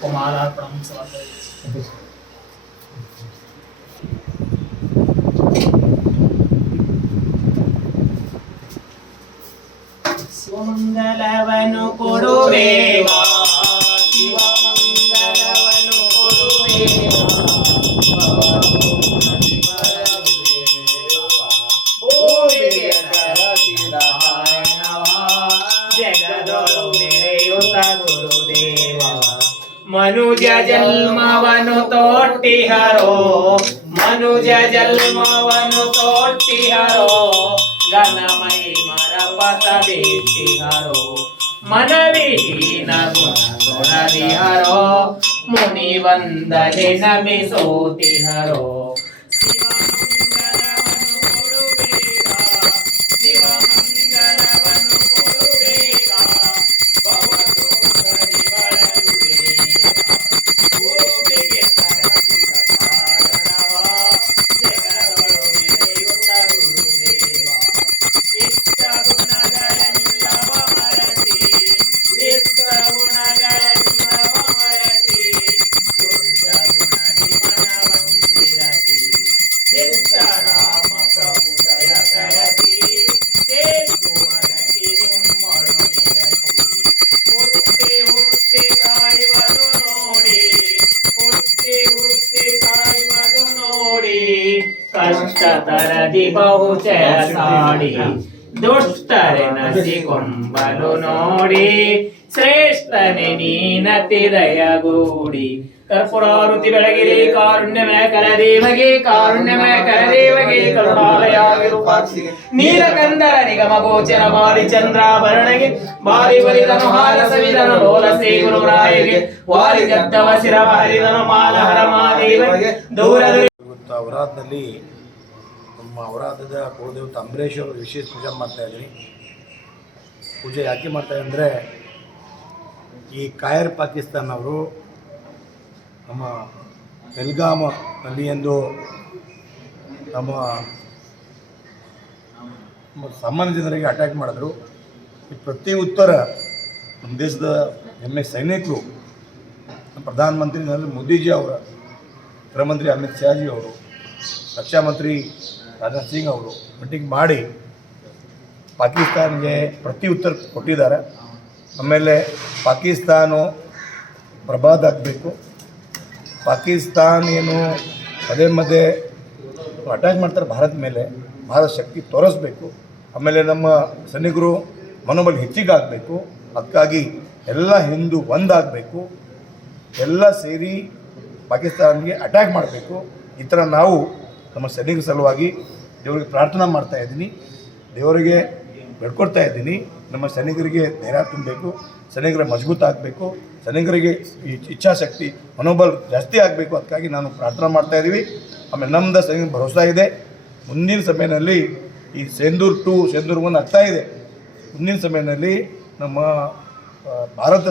कुमारार्पणम समर्पयामि सुमङ्गलवनु कुरुवे जगदो मेरे उतारो ಮನುಜ ಜನ್ಮವನು ತೋಟಿಹರೋ ಮನುಜ ಜನ್ಮವನು ತೋಟಿಹರೋ ಗಣಮೈ ಮರಪತ ಬೇಟಿಹರೋ ಮನವಿಹೀನ ಗುಣ ತೊಡದಿಹರೋ ಮುನಿ ವಂದನೆ ನಮಿಸೋತಿಹರೋ. ಕಷ್ಟ ತರದಿ ಚಾಡಿ ದುಷ್ಟರೆ ನಸಿಕೊಂಬಲು ನೋಡಿ, ಶ್ರೇಷ್ಠನೆ ನೀನತಿದಯಗೂಡಿ ಕರ್ಪುರಾವೃತಿ ಬೆಳಗಿರಿ, ಕಾರುಣ್ಯಮಯ ಕರದೇವಗೆ ಕಾರುಣ್ಯಮಯ ಕರದೇವಗೆ ಕರುಣಾಲಯಾಗಿರುವ ನೀಲಕಂದರ ನಿಗಮ ಗೋಚರ ಬಾರಿ ಚಂದ್ರಾಭರಣಗೆ, ಬಾರಿ ಬಲಿದನು ಹಾಲ ಸವಿದನು ಲೋಲ ಶ್ರೀ ಗುರುರಾಯಗೆ ವಾರಿ ಗದ್ದವ ಶಿರ ಹರಿದನು ಮಾಲಹರ ಮಹಾದೇವಗೆ ಇವತ್ತು ಅವರಾಧದಲ್ಲಿ ನಮ್ಮ ಅವರಾಧದ ಕುಲದೇವತ ಅಂಬರೀಷ್ ವಿಶೇಷ ಪೂಜೆ ಮಾಡ್ತಾ ಇದ್ದೀನಿ ಪೂಜೆ ಯಾಕೆ ಮಾಡ್ತಾರೆ ಅಂದರೆ, ಈ ಕಾಯರ್ ಪಾಕಿಸ್ತಾನ್ ಅವರು ನಮ್ಮ ಬೆಲ್ಗಾಮಲ್ಲಿ ಎಂದು ನಮ್ಮ ಸಾಮಾನ್ಯ ಜನರಿಗೆ ಅಟ್ಯಾಕ್ ಮಾಡಿದ್ರು. ಪ್ರತಿ ಉತ್ತರ ನಮ್ಮ ದೇಶದ ಹೆಮ್ಮೆ ಸೈನಿಕರು, ಪ್ರಧಾನಮಂತ್ರಿ ನರೇಂದ್ರ ಮೋದಿಜಿ ಅವರ ಗೃಹ ಮಂತ್ರಿ ಅಮಿತ್ ಶಾಜಿ ಅವರು ರಕ್ಷಾ ಮಂತ್ರಿ ರಾಜನಾಥ್ ಸಿಂಗ್ ಅವರು ಮೀಟಿಂಗ್ ಮಾಡಿ ಪಾಕಿಸ್ತಾನ್ಗೆ ಪ್ರತಿ ಉತ್ತರ ಕೊಟ್ಟಿದ್ದಾರೆ. ಆಮೇಲೆ ಪಾಕಿಸ್ತಾನ ಪ್ರಭಾದ ಆಗಬೇಕು. ಪಾಕಿಸ್ತಾನ ಏನು ಪದೇ ಮಧ್ಯೆ ಅಟ್ಯಾಕ್ ಮಾಡ್ತಾರೆ ಭಾರತ ಮೇಲೆ. ಭಾರತ ಶಕ್ತಿ ತೋರಿಸ್ಬೇಕು. ಆಮೇಲೆ ನಮ್ಮ ಸೈನಿಕರು ಮನೋಬಲ ಹೆಚ್ಚಿಗೆ ಆಗಬೇಕು ಅದಕ್ಕಾಗಿ ಎಲ್ಲ ಹಿಂದೂ ಒಂದಾಗಬೇಕು. ಎಲ್ಲ ಸೇರಿ ಪಾಕಿಸ್ತಾನಿಗೆ ಅಟ್ಯಾಕ್ ಮಾಡಬೇಕು. ಈ ನಾವು ನಮ್ಮ ಸೈನಿಕರ ಸಲುವಾಗಿ ದೇವರಿಗೆ ಪ್ರಾರ್ಥನೆ ಮಾಡ್ತಾ ಇದ್ದೀನಿ. ದೇವರಿಗೆ ಬೆಡ್ಕೊಡ್ತಾ ಇದ್ದೀನಿ. ನಮ್ಮ ಸೈನಿಕರಿಗೆ ಧೈರ್ಯ ತುಂಬಬೇಕು. ಸೈನಿಕರ ಮಜಬೂತ ಆಗಬೇಕು. ಸೈನಿಕರಿಗೆ ಈ ಇಚ್ಛಾಶಕ್ತಿ, ಮನೋಬಲ ಜಾಸ್ತಿ ಆಗಬೇಕು. ಅದಕ್ಕಾಗಿ ನಾನು ಪ್ರಾರ್ಥನೆ ಮಾಡ್ತಾ ಇದ್ದೀವಿ. ಆಮೇಲೆ ನಮ್ಮದು ಸೈನಿಕ ಭರೋಸಾ ಇದೆ. ಮುಂದಿನ ಸಮಯದಲ್ಲಿ ಈ ಸೆಂದೂರ್ ಟು, ಸೆಂದೂರ್ ಒನ್ ಆಗ್ತಾ ಇದೆ. ಮುಂದಿನ ಸಮಯದಲ್ಲಿ ನಮ್ಮ ಭಾರತ